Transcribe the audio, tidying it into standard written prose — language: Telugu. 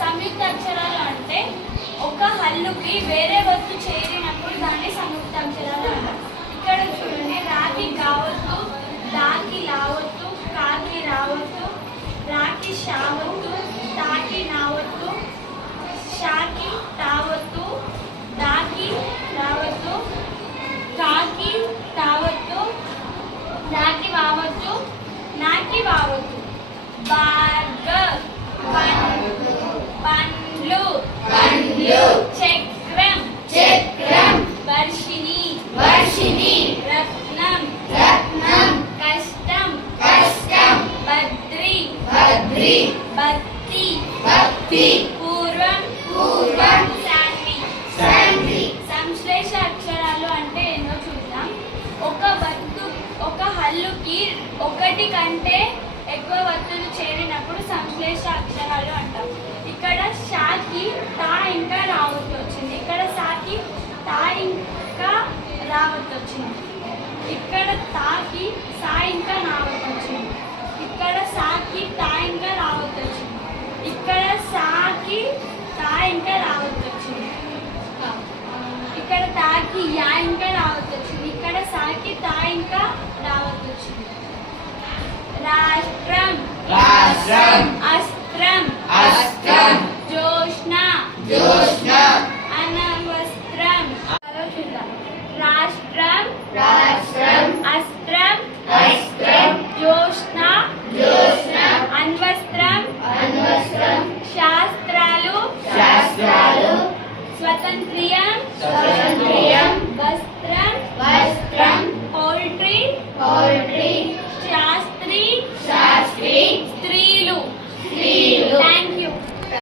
సంయుక్త అక్షరాలు అంటే ఒక హల్లుకి వేరే వత్తు చేరినప్పుడు దాన్ని సంయుక్త అక్షరాలు అంటారు. ఇక్కడ చూడండి, రాకి గావత్తు, దాకి లావత్తు, కాకి రావత్తు, రాకి షావత్తు, తాకి నావత్తు, షాకి తావత్తు, దాకి రావత్తు, కాకి తావత్తు, నాకి వావత్తు, నాకి వావత్తు. బర్గర్ పండ్లు చక్రం వర్షిణి రత్నం కష్టం బద్రి భక్తి పూర్వం శాంతి. సంశ్లేష అక్షరాలు అంటే ఎన్నో చూద్దాం. ఒక హల్లుకి ఒకటి కంటే ఎక్కువ వత్తులు చేరినప్పుడు సంశ్లేష అక్షరాలు అంటాం. ఇక్కడ షాకి తా ఇంకా రావత్తు వచ్చింది, ఇక్కడ సాకి తా ఇంకా రావత్తు వచ్చింది, ఇక్కడ తాకి సా ఇంకా రావత్తు వచ్చింది, ఇక్కడ సాకి తా ఇంకా రావత్తు వచ్చింది, ఇక్కడ సాకి తా ఇంకా రావత్తు వచ్చింది, ఇక్కడ తాకి యా ఇంకా రావత్తు వచ్చింది, ఇక్కడ సాకి తా ఇంకా రావత్తు వచ్చింది. రాష్ట్రం అస్త్రం